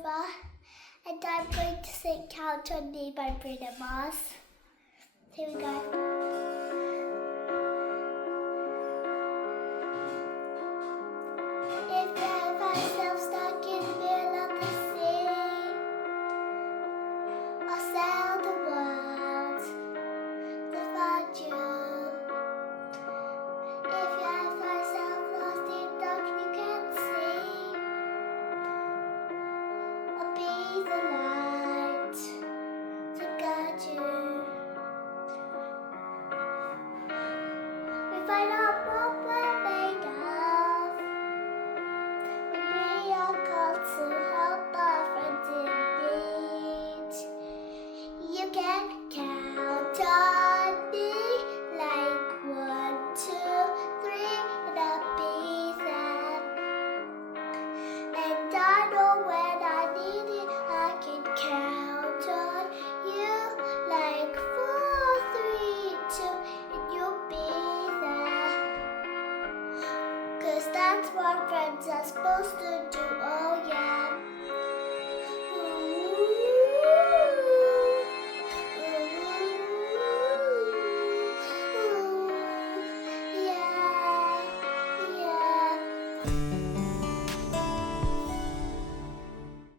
over, and I'm going to sing Count on Me by Bruno Mars. Here we go. If you find yourself stuck in the middle of the sea, I'll sail the world to find you. If you find yourself lost in dark you can't see, I'll be the light to guide you. We find out what we're made of. We are called to help our friends in need. You can count on me like 1, 2, 3, and I'll be there. And I know when I need it, I can count on you like 4, 3, 2, and you'll be there. 'Cause that's what friends are supposed to do.